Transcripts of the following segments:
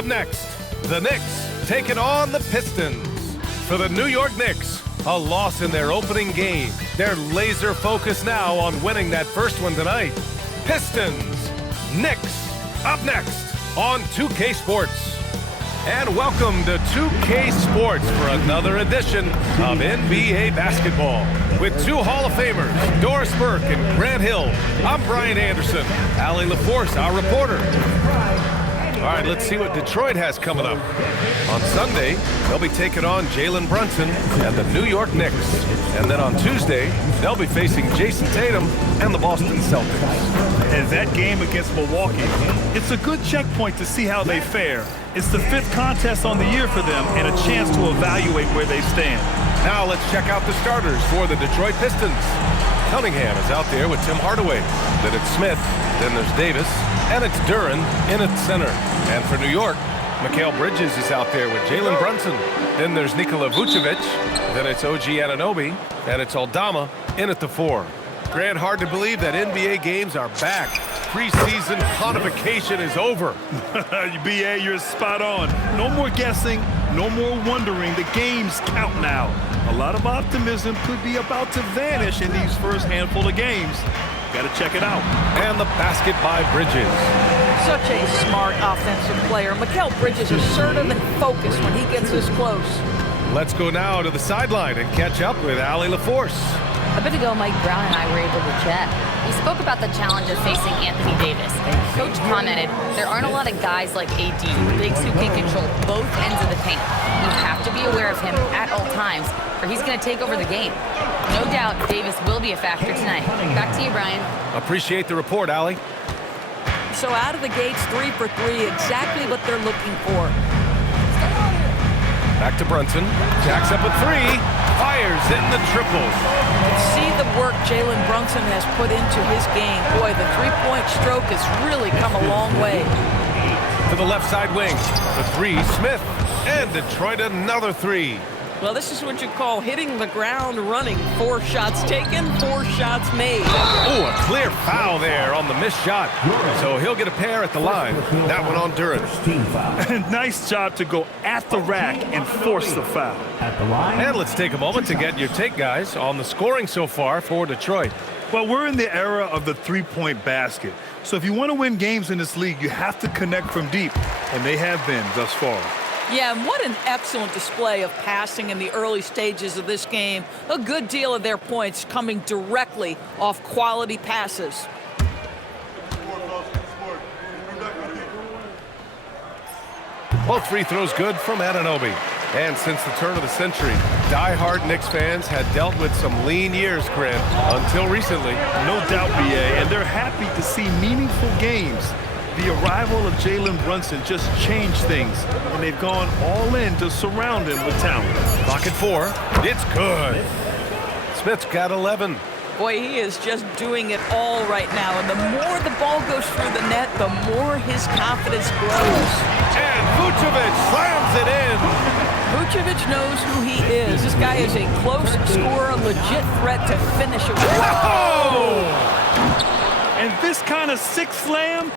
Up next, the Knicks taking on the Pistons. For the New York Knicks, a loss in their opening game. They're laser focused now on winning that first one tonight. Pistons, Knicks, up next on 2K Sports. And welcome to 2K Sports for another edition of NBA basketball. With two Hall of Famers, Doris Burke and Grant Hill. I'm Brian Anderson. Allie LaForce, our reporter. All right, let's see what Detroit has coming up. On Sunday, they'll be taking on Jalen Brunson and the New York Knicks. And then on Tuesday, they'll be facing Jason Tatum and the Boston Celtics. And that game against Milwaukee, it's a good checkpoint to see how they fare. It's the 5th contest on the year for them and a chance to evaluate where they stand. Now let's check out the starters for the Detroit Pistons. Cunningham is out there with Tim Hardaway. Then it's Smith, then there's Davis, and it's Duren in at center. And for New York, Mikal Bridges is out there with Jalen Brunson. Then there's Nikola Vucevic. Then it's OG Anunoby. And it's Aldama in at the 4. Grant, hard to believe that NBA games are back. Preseason codification is over. BA, you're spot on. No more guessing, no more wondering. The games count now. A lot of optimism could be about to vanish in these first handful of games. Got to check it out. And the basket by Bridges. Such a smart offensive player. Mikal Bridges assertive and focused when he gets this close. Let's go now to the sideline and catch up with Allie LaForce. A bit ago, Mike Brown and I were able to chat. We spoke about the challenge of facing Anthony Davis. Coach commented, there aren't a lot of guys like AD, bigs who can control both ends of the paint. You have to be aware of him at all times, or he's going to take over the game. No doubt, Davis will be a factor tonight. Back to you, Brian. Appreciate the report, Allie. So out of the gates, 3 for 3, exactly what they're looking for. Back to Brunson. Jacks up a 3. Fires in the triple. See the work Jalen Brunson has put into his game. Boy, the three-point stroke has really come a long way. To the left side wing. The 3, Smith. And Detroit another 3. Well, this is what you call hitting the ground running. 4 shots taken, 4 shots made. Oh, a clear foul there on the missed shot. So he'll get a pair at the line. That one on Duren. Nice job to go at the rack and force the foul. And let's take a moment to get your take, guys, on the scoring so far for Detroit. Well, we're in the era of the three-point basket. So if you want to win games in this league, you have to connect from deep. And they have been thus far. Yeah, and what an excellent display of passing in the early stages of this game. A good deal of their points coming directly off quality passes. Both free throws good from Anunoby. And since the turn of the century, die-hard Knicks fans had dealt with some lean years, Grant, until recently. No doubt, BA, and they're happy to see meaningful games. The arrival of Jalen Brunson just changed things, and they've gone all in to surround him with talent. Clock at 4. It's good. Smith's got 11. Boy, he is just doing it all right now, and the more the ball goes through the net, the more his confidence grows. And Vucevic slams it in. Vucevic knows who he is. This guy is a close scorer, legit threat to finish it. Whoa! And this kind of sick slam.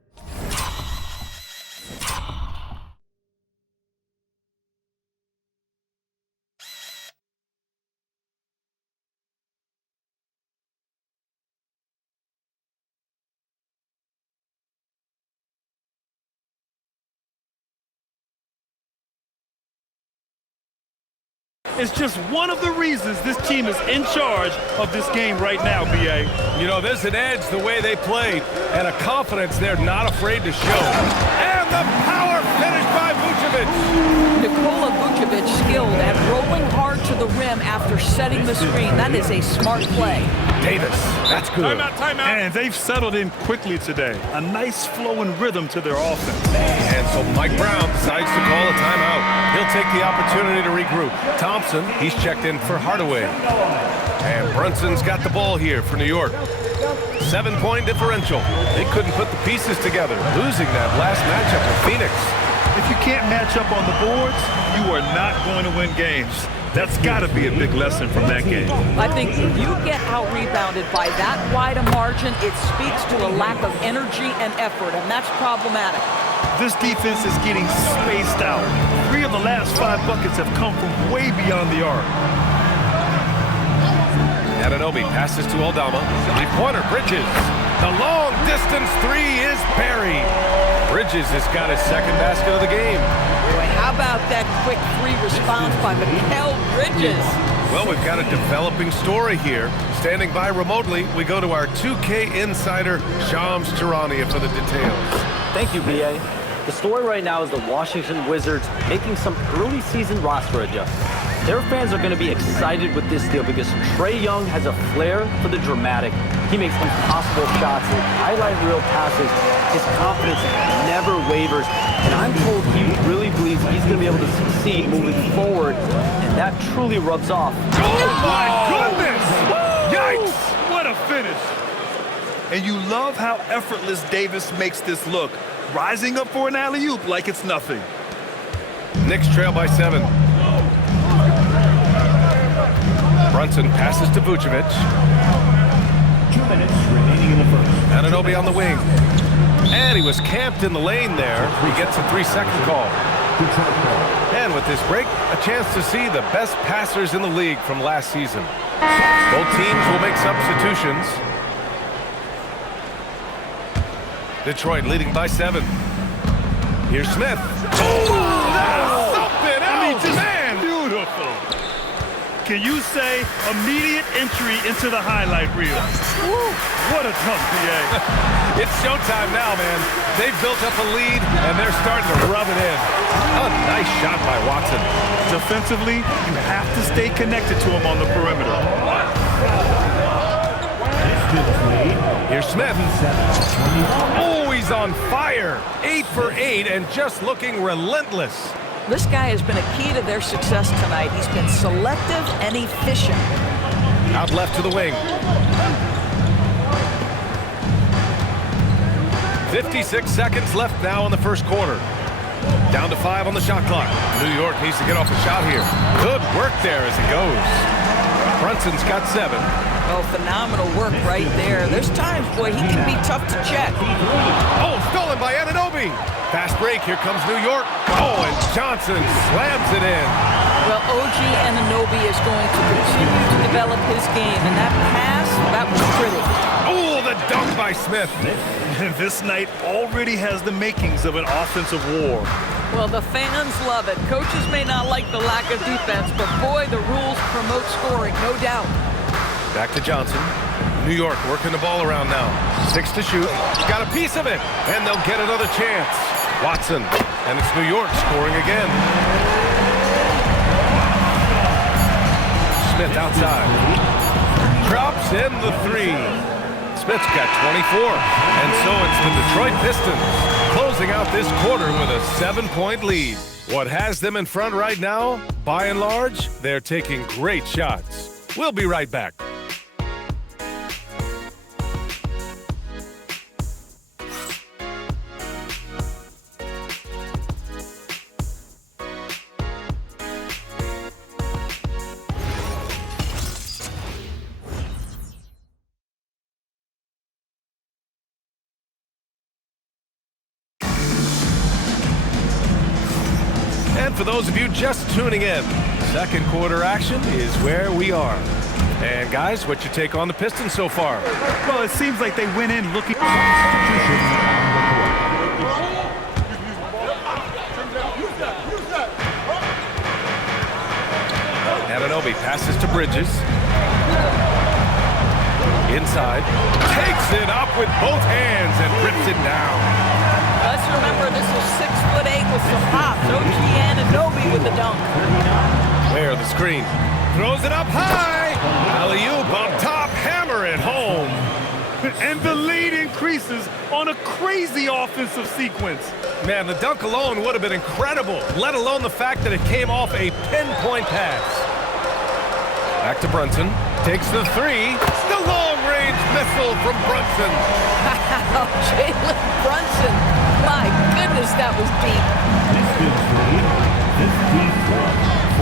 It's just one of the reasons this team is in charge of this game right now, BA. You know, there's an edge the way they played and a confidence they're not afraid to show. And the power finish by Vucevic. Nikola Vucevic skilled at rolling hard to the rim after setting the screen. That is a smart play. Davis, that's good. Timeout. And they've settled in quickly today. A nice flowing rhythm to their offense. And so Mike Brown decides to call a timeout. He'll take the opportunity to regroup. Thompson, he's checked in for Hardaway. And Brunson's got the ball here for New York. 7-point differential. They couldn't put the pieces together, losing that last matchup with Phoenix. If you can't match up on the boards, you are not going to win games. That's got to be a big lesson from that game. I think if you get out-rebounded by that wide a margin, it speaks to a lack of energy and effort, and that's problematic. This defense is getting spaced out. 3 of the last 5 buckets have come from way beyond the arc. Anunoby passes to Aldama. Three-pointer, Bridges. The long-distance 3 is buried. Bridges has got his second basket of the game. Boy, how about that quick 3 response by Mikal Bridges? Well, we've got a developing story here. Standing by remotely, we go to our 2K insider, Shams Charania, for the details. Thank you, BA. The story right now is the Washington Wizards making some early season roster adjustments. Their fans are going to be excited with this deal because Trae Young has a flair for the dramatic. He makes impossible shots and highlight reel passes. His confidence never wavers, and I'm told he really believes he's going to be able to succeed moving forward, and that truly rubs off. Oh my goodness! Yikes! What a finish! And you love how effortless Davis makes this look, rising up for an alley-oop like it's nothing. Knicks trail by 7. Brunson passes to Vucevic. 2 minutes remaining in the first. Anunoby on the wing. And he was camped in the lane there. He gets a 3-second call. And with this break, a chance to see the best passers in the league from last season. Both teams will make substitutions. Detroit leading by 7. Here's Smith. Oh, that's something else, man! Beautiful. Can you say immediate entry into the highlight reel? Woo, what a dunk, PA. It's showtime now, man. They've built up a lead, and they're starting to rub it in. A nice shot by Watson. Defensively, you have to stay connected to him on the perimeter. Here's Smith. Oh, he's on fire. 8 for 8 and just looking relentless. This guy has been a key to their success tonight. He's been selective and efficient. Out left to the wing. 56 seconds left now in the first quarter. Down to 5 on the shot clock. New York needs to get off a shot here. Good work there as it goes. Brunson's got 7. Oh, phenomenal work right there. There's times, boy, he can be tough to check. Oh, stolen by Anunoby. Fast break, here comes New York. Oh, and Johnson slams it in. Well, OG Anunoby is going to continue to develop his game, and that pass, that was pretty. Oh, the dunk by Smith. This night already has the makings of an offensive war. Well, the fans love it. Coaches may not like the lack of defense, but boy, the rules promote scoring, no doubt. Back to Johnson. New York working the ball around now. 6 to shoot. Got a piece of it, and they'll get another chance. Watson, and it's New York scoring again. Smith outside. Drops in the 3. Smith's got 24, and so it's the Detroit Pistons closing out this quarter with a 7-point lead. What has them in front right now? By and large, they're taking great shots. We'll be right back. And for those of you just tuning in, second quarter action is where we are. And guys, what's your take on the Pistons so far? Well, it seems like they went in looking... Anunoby passes to Bridges. Inside. Takes it up with both hands and rips it down. Let's remember this was 6'8" with some hops. OG Anunoby with the dunk. Where the screen. Throws it up high. Alley-oop on top. Hammer it home. And the lead increases on a crazy offensive sequence. Man, the dunk alone would have been incredible, let alone the fact that it came off a pinpoint pass. Back to Brunson. Takes the 3. The long-range missile from Brunson. Wow, Jalen Brunson. My goodness, that was deep.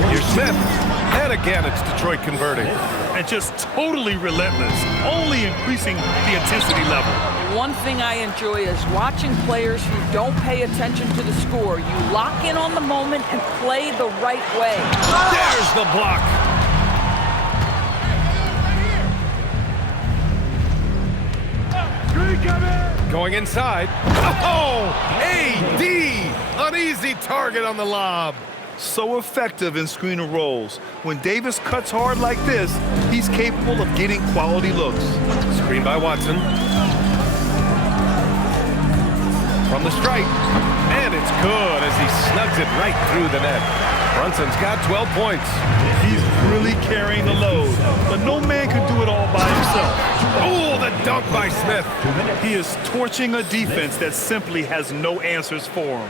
Here's Smith. And again, it's Detroit converting. And just totally relentless, only increasing the intensity level. One thing I enjoy is watching players who don't pay attention to the score. You lock in on the moment and play the right way. There's the block. Going inside. Oh, AD! An easy target on the lob. So effective in screen and rolls. When Davis cuts hard like this, he's capable of getting quality looks. Screen by Watson. From the stripe. And it's good as he snugs it right through the net. Brunson's got 12 points. He's really carrying the load, but no man can do it all by himself. Oh, the dunk by Smith. He is torching a defense that simply has no answers for him.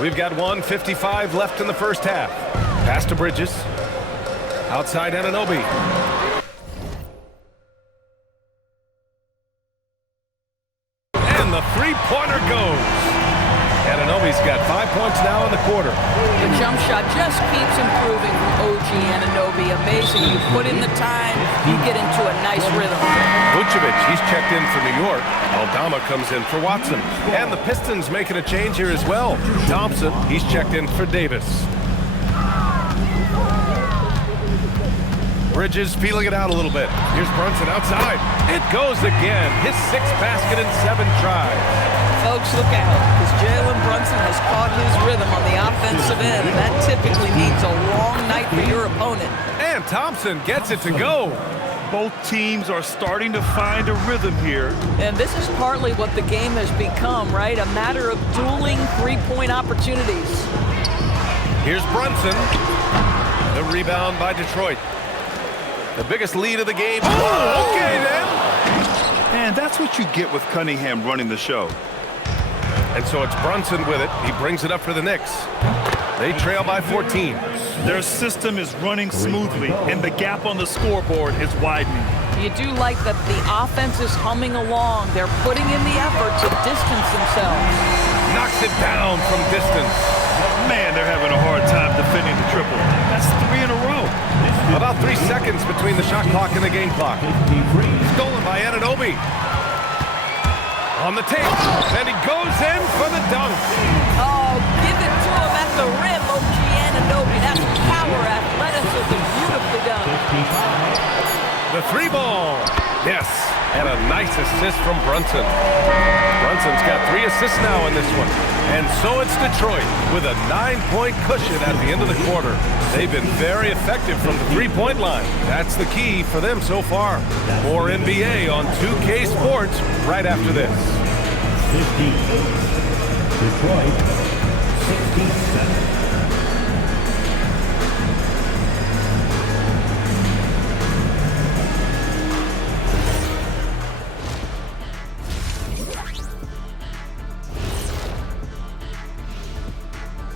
We've got 1:55 left in the first half. Pass to Bridges. Outside Anunoby. And the three-pointer goes. Anunoby's got 5 points now in the quarter. The jump shot just keeps improving from OG Anunoby. Amazing. You put in the time, you get into a nice rhythm. Vucevic, he's checked in for New York. Aldama comes in for Watson. And the Pistons making a change here as well. Thompson, he's checked in for Davis. Bridges feeling it out a little bit. Here's Brunson outside. It goes again. His sixth basket in 7 tries. Folks, look out, because Jalen Brunson has caught his rhythm on the offensive end, and that typically means a long night for your opponent. And Thompson gets it to go. Both teams are starting to find a rhythm here. And this is partly what the game has become, right? A matter of dueling three-point opportunities. Here's Brunson. The rebound by Detroit. The biggest lead of the game. Oh, okay then. And that's what you get with Cunningham running the show. And so it's Brunson with it. He brings it up for the Knicks. They trail by 14. Their system is running smoothly, and the gap on the scoreboard is widening. You do like that the offense is humming along. They're putting in the effort to distance themselves. Knocks it down from distance. Man, they're having a hard time defending the triple. That's 3 in a row. About 3 seconds between the shot clock and the game clock. Stolen by Anunoby. On the tape, and he goes in for the dunk. Oh, give it to him at the rim, OG Anunoby. That's power, athleticism, beautifully done. The 3 ball. Yes, and a nice assist from Brunson. Brunson's got 3 assists now in this one. And so it's Detroit with a 9-point cushion at the end of the quarter. They've been very effective from the 3-point line. That's the key for them so far. More NBA on 2K Sports right after this. 15. Detroit, 67.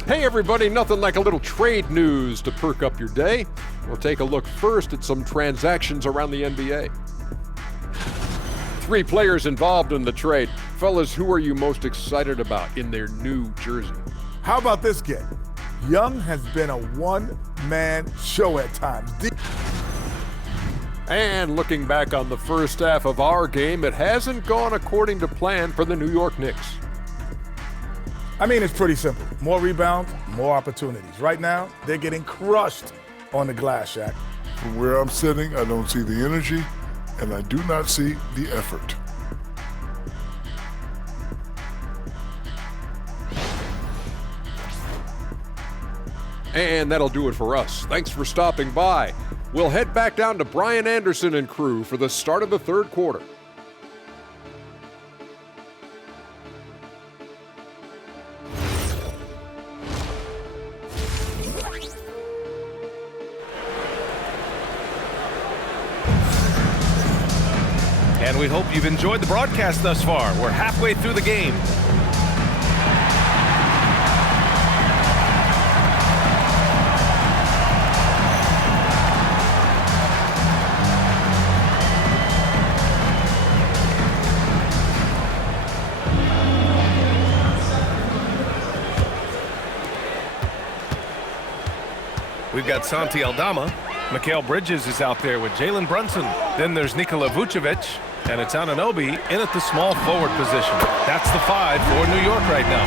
Hey everybody, nothing like a little trade news to perk up your day. We'll take a look first at some transactions around the NBA. 3 players involved in the trade. Fellas, who are you most excited about in their new jersey? How about this kid? Young has been a one-man show at times. And looking back on the first half of our game, it hasn't gone according to plan for the New York Knicks. I mean, it's pretty simple. More rebounds, more opportunities. Right now, they're getting crushed on the glass, Shaq. From where I'm sitting, I don't see the energy, and I do not see the effort. And that'll do it for us. Thanks for stopping by. We'll head back down to Brian Anderson and crew for the start of the third quarter. And we hope you've enjoyed the broadcast thus far. We're halfway through the game. We've got Santi Aldama. Mikal Bridges is out there with Jalen Brunson. Then there's Nikola Vucevic. And it's Anunoby in at the small forward position. That's the 5 for New York right now.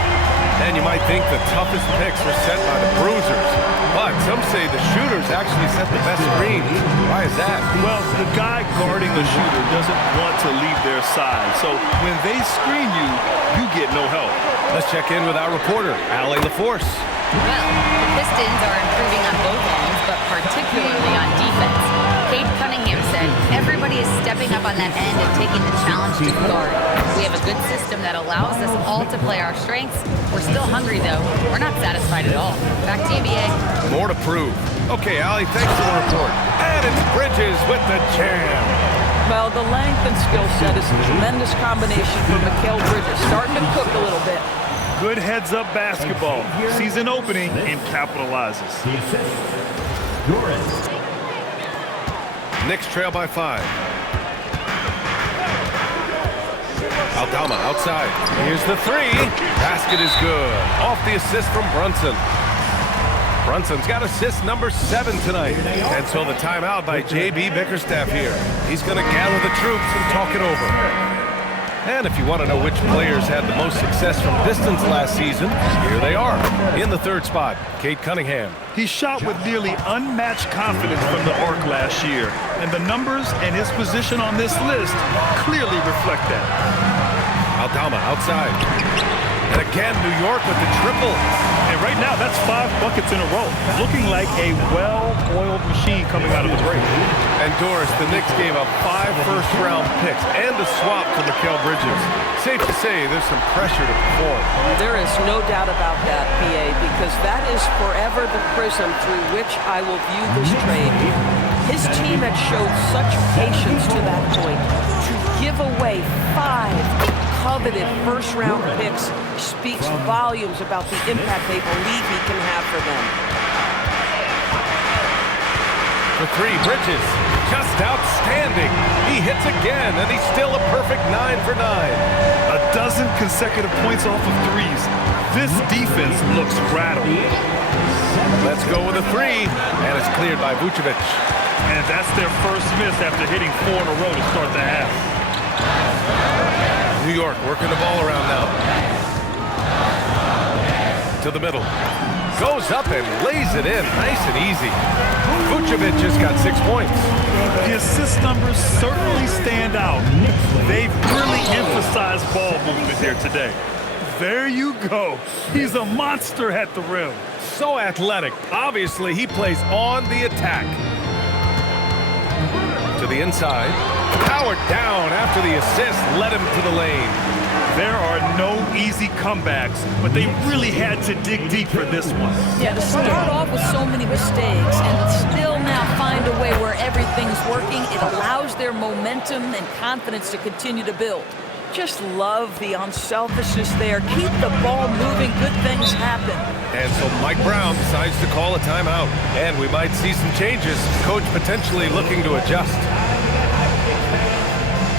And you might think the toughest picks were set by the bruisers. But some say the shooters actually set the best screens. Why is that? Well, the guy guarding the shooter doesn't want to leave their side. So when they screen you, you get no help. Let's check in with our reporter, Allie LaForce. Well, the Pistons are improving on both ends, but particularly on defense. Cade Cunningham said, everybody is stepping up on that end and taking the challenge to guard. We have a good system that allows us all to play our strengths. We're still hungry, though. We're not satisfied at all. Back to you, BA. More to prove. Okay, Allie, thanks for the report. And it's Bridges with the jam. Well, the length and skill set is a tremendous combination for Mikal Bridges. Starting to cook a little bit. Good heads-up basketball. Season opening and capitalizes. Knicks trail by 5. Aldama outside. Here's the 3. Basket is good. Off the assist from Brunson. Brunson's got assist number 7 tonight. And so the timeout by J.B. Bickerstaff here. He's going to gather the troops and talk it over. And if you want to know which players had the most success from distance last season, here they are. In the 3rd spot, Cade Cunningham. He shot with nearly unmatched confidence from the arc last year. And the numbers and his position on this list clearly reflect that. Aldama outside. And again, New York with the triple. And right now, that's 5 buckets in a row. Looking like a well-oiled machine coming out of the break. And Doris, the Knicks gave up 5 first-round picks and a swap for Mikal Bridges. Safe to say there's some pressure to perform. There is no doubt about that, PA, because that is forever the prism through which I will view this trade. His team had showed such patience to that point. To give away 5 coveted first-round picks speaks volumes about the impact they believe he can have for them. For 3, Bridges, just outstanding. He hits again, and he's still a perfect 9 for 9. A dozen consecutive points off of threes. This defense looks rattled. Let's go with a 3, and it's cleared by Vucevic. And that's their first miss after hitting 4 in a row to start the half. New York working the ball around now. To the middle. Goes up and lays it in. Nice and easy. Vucevic just got 6 points. The assist numbers certainly stand out. They've really emphasized ball movement here today. There you go. He's a monster at the rim. So athletic. Obviously, he plays on the attack. To the inside. Powered down after the assist led him to the lane. There are no easy comebacks, but they really had to dig deep for this one. Yeah, to start off with so many mistakes and still now find a way where everything's working, it allows their momentum and confidence to continue to build. Just love the unselfishness there. Keep the ball moving, good things happen. And so Mike Brown decides to call a timeout. And we might see some changes. Coach potentially looking to adjust.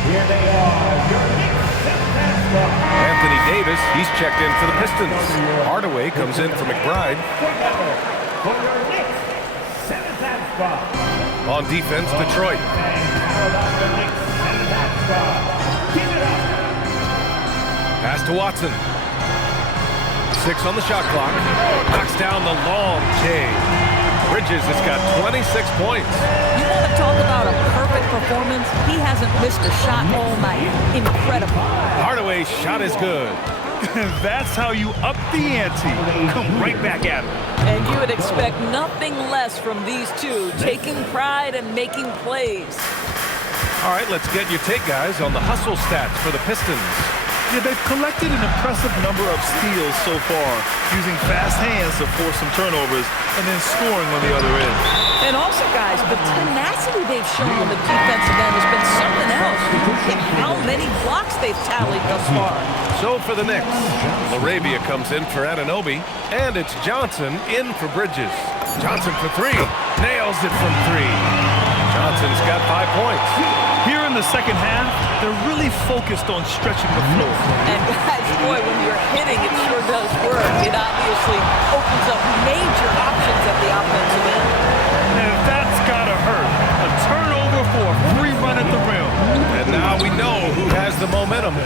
Here they are, Anthony Davis, he's checked in for the Pistons. Hardaway comes in for McBride. On defense, Detroit. Pass to Watson. 6 on the shot clock. Knocks down the long J. Bridges has got 26 points. You want to talk about a perfect performance? He hasn't missed a shot all night. Incredible. Hardaway's shot is good. That's how you up the ante. Come right back at him. And you would expect nothing less from these two, taking pride and making plays. All right, let's get your take, guys, on the hustle stats for the Pistons. Yeah, they've collected an impressive number of steals so far, using fast hands to force some turnovers and then scoring on the other end. And also, guys, the tenacity they've shown on the defensive end has been something else. Look at how many blocks they've tallied thus far. So for the Knicks, Laravia comes in for Anunoby, and it's Johnson in for Bridges. Johnson for 3. Nails it from 3. Johnson's got 5 points. Here in in the second half, they're really focused on stretching the floor. And guys, boy, when you're hitting, it sure does work. It obviously opens up major options at the offensive end. And that's gotta hurt. A turnover for a free run at the rim. And now we know who has the momentum.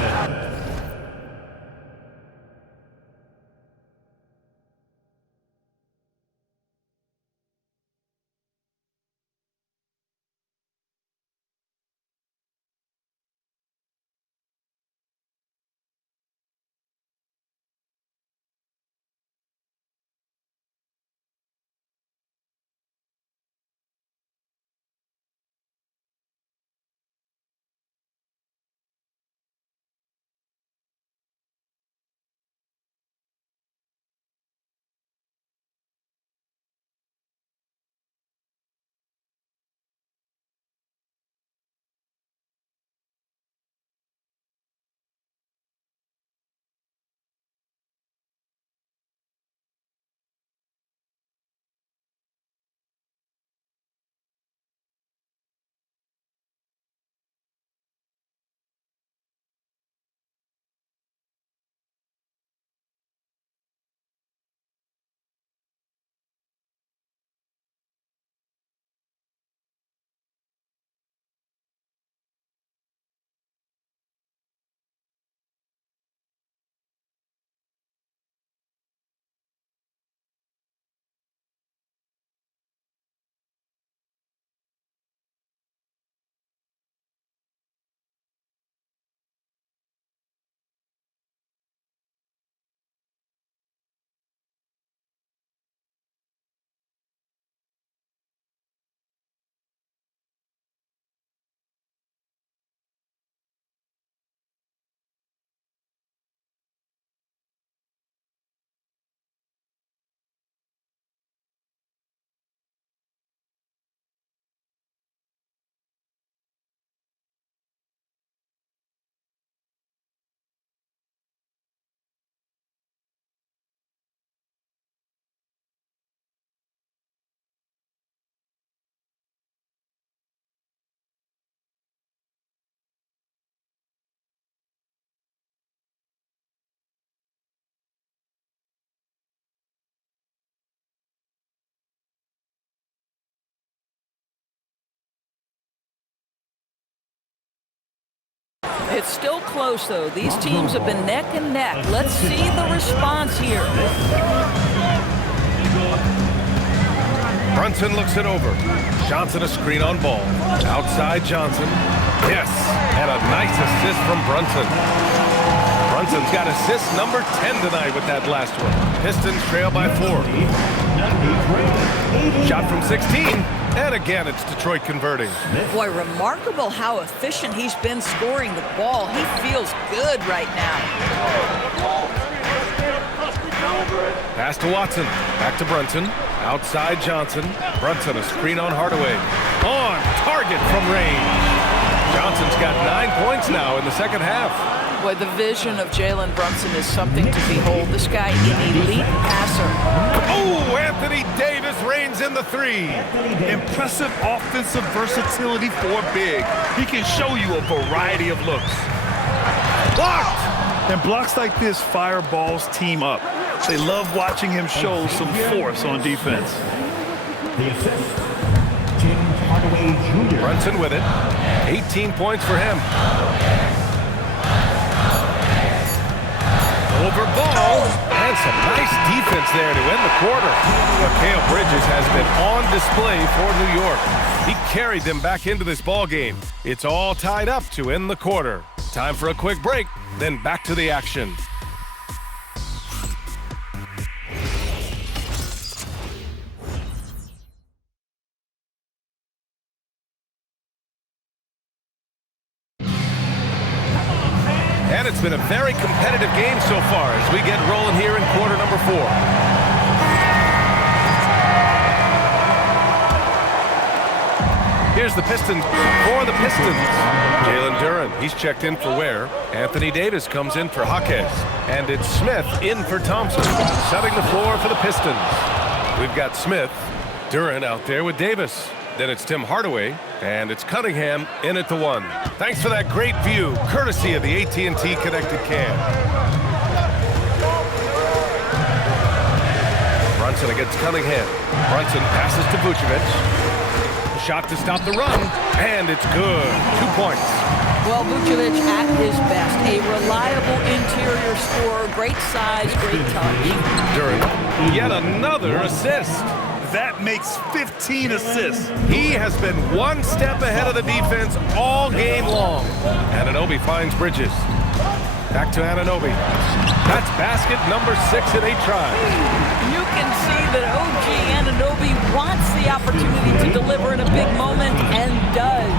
It's still close, though. These teams have been neck and neck. Let's see the response here. Brunson looks it over. Johnson a screen on ball. Outside Johnson. Yes, and a nice assist from Brunson. Brunson's got assist number 10 tonight with that last one. Pistons trail by 4. Shot from 16. And again, it's Detroit converting. Boy, remarkable how efficient he's been scoring the ball. He feels good right now. Pass to Watson. Back to Brunson. Outside Johnson. Brunson a screen on Hardaway. On target from range. Johnson's got 9 points now in the second half. Boy, the vision of Jalen Brunson is something to behold. This guy, an elite passer. Oh, Anthony Davis reigns in the 3. Impressive offensive versatility for big. He can show you a variety of looks. Blocked! And blocks like this fire Ball's team up. They love watching him show some force on defense. The assist, James Hardaway Jr. Brunson with it. 18 points for him. Over ball, and some nice defense there to end the quarter. Mikal Bridges has been on display for New York. He carried them back into this ball game. It's all tied up to end the quarter. Time for a quick break, then back to the action. And it's been a very competitive game so far as we get rolling here in quarter number 4. Here's the Pistons for the Pistons. Jalen Duren, he's checked in for Ware. Anthony Davis comes in for Jaquez. And it's Smith in for Thompson, setting the floor for the Pistons. We've got Smith, Duren out there with Davis. Then it's Tim Hardaway, and it's Cunningham in at the 1. Thanks for that great view, courtesy of the AT&T Connected Cam. Brunson against Cunningham. Brunson passes to Vucevic. Shot to stop the run, and it's good. 2 points. Well, Vucevic at his best. A reliable interior scorer, great size, great touch. Duran, yet another assist. That makes 15 assists. He has been one step ahead of the defense all game long. Anunoby finds Bridges. Back to Anunoby. That's basket number 6 in 8 tries. You can see that OG Anunoby wants the opportunity to deliver in a big moment and does.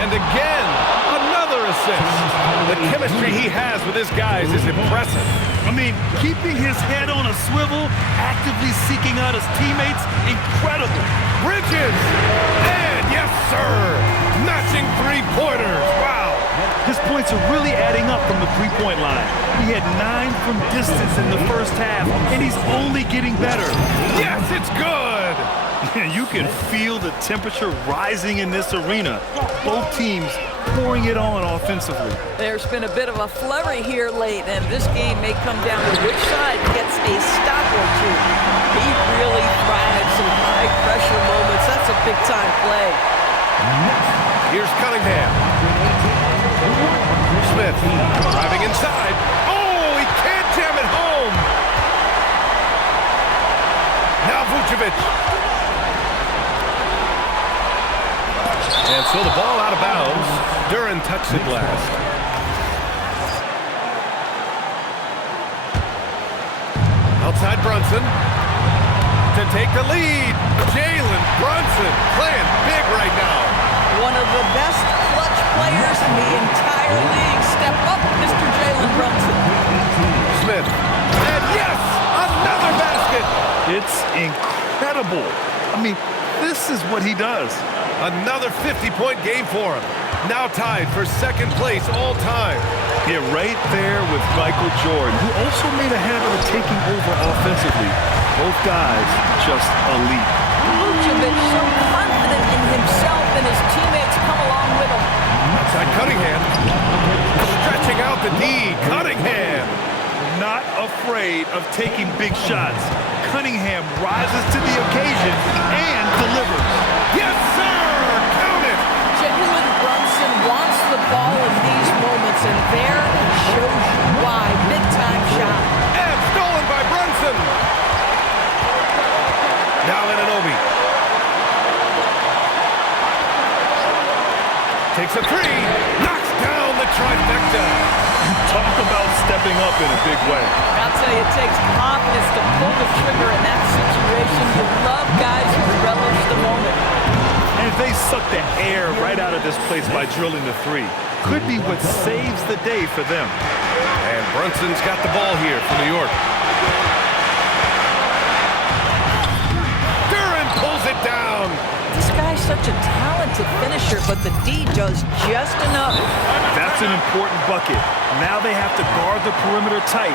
And again, another assist. The chemistry he has with his guys is impressive. I mean, keeping his head on a swivel, actively seeking out his teammates, incredible. Bridges! And yes, sir! Matching three-pointers. Wow! His points are really adding up from the three-point line. He had 9 from distance in the first half, and he's only getting better. Yes, it's good! You can feel the temperature rising in this arena. Both teams pouring it on offensively. There's been a bit of a flurry here late, and this game may come down to which side gets a stop or two. He really thrives in high-pressure moments. That's a big-time play. Here's Cunningham. Smith driving inside. Oh, he can't jam it home. Now Vucevic. And so the ball out of bounds. Duran touched it last. Outside Brunson. To take the lead. Jalen Brunson playing big right now. One of the best clutch players in the entire league. Step up, Mr. Jalen Brunson. Smith. And yes, another basket. It's incredible. I mean, this is what he does. Another 50-point game for him. Now tied for second place all time. Yeah, right there with Michael Jordan, who also made a habit of taking over offensively. Both guys just elite. Vucevic so confident in himself, and his teammates come along with him. Outside Cunningham. Stretching out the D. Cunningham. Not afraid of taking big shots. Cunningham rises to the occasion and delivers. Yes, sir! Count it! Jalen Brunson wants the ball in these moments, and there he shows you why. Big-time shot. And stolen by Brunson. Now Anunoby. Takes a three. Knocks down the trifecta. Talk about stepping up in a big way. I'll tell you, it takes confidence to pull the trigger in that situation. You love guys who relish the moment. And they suck the air right out of this place by drilling the three. Could be what saves the day for them. And Brunson's got the ball here for New York. Duran pulls it down. This guy's such a talented finisher, but the D does just enough. That's an important bucket. Now they have to guard the perimeter tight.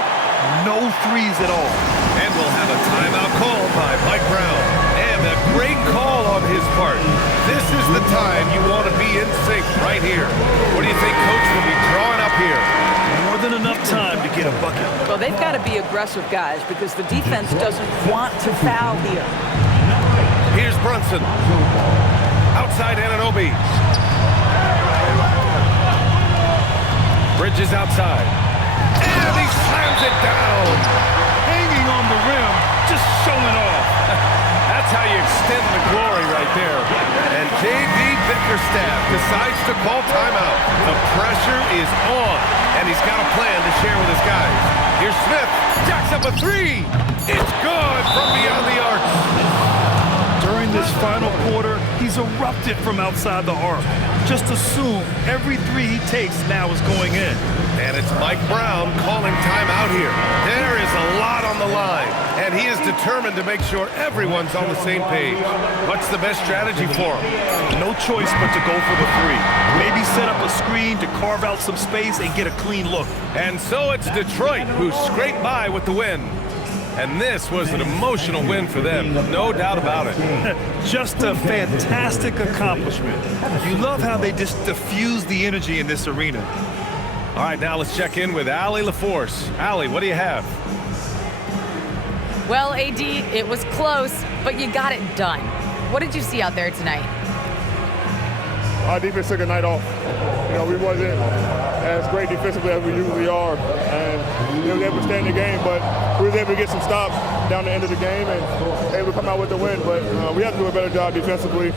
No threes at all. And we'll have a timeout call by Mike Brown. And a great call on his part. This is the time you want to be in sync right here. What do you think Coach will be drawing up here? More than enough time to get a bucket. Well, they've got to be aggressive, guys, because the defense doesn't want to foul here. Here's Brunson. Outside Anunoby. Bridges outside. And he slams it down. Hanging on the rim, just showing off. That's how you extend the glory right there. And J.D. Bickerstaff decides to call timeout. The pressure is on, and he's got a plan to share with his guys. Here's Smith. Jacks up a three. It's good from beyond the arc. During this final quarter, he's erupted from outside the arc. Just assume every three he takes now is going in. And it's Mike Brown calling timeout here. There is a lot on the line, and he is determined to make sure everyone's on the same page. What's the best strategy for him? No choice but to go for the three. Maybe set up a screen to carve out some space and get a clean look. And so it's Detroit who scraped by with the win. And this was an emotional win for them, no doubt about it. Just a fantastic accomplishment. You love how they just diffuse the energy in this arena. All right, now let's check in with Allie LaForce. Allie, what do you have? Well, AD, it was close, but you got it done. What did you see out there tonight? Our defense took a night off. We wasn't as great defensively as we usually are, and we were able to stay in the game, but we were able to get some stops down the end of the game and able to come out with the win. But we have to do a better job defensively.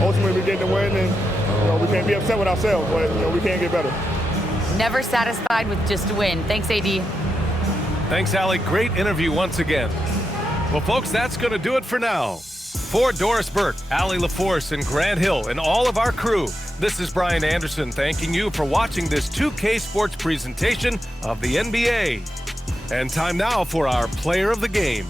Ultimately, we get the win, and we can't be upset with ourselves, but we can get better. Never satisfied with just a win. Thanks, AD. Thanks, Allie. Great interview once again. Well, folks, that's going to do it for now. For Doris Burke, Allie LaForce, and Grant Hill, and all of our crew, this is Brian Anderson thanking you for watching this 2K Sports presentation of the NBA. And time now for our Player of the Game.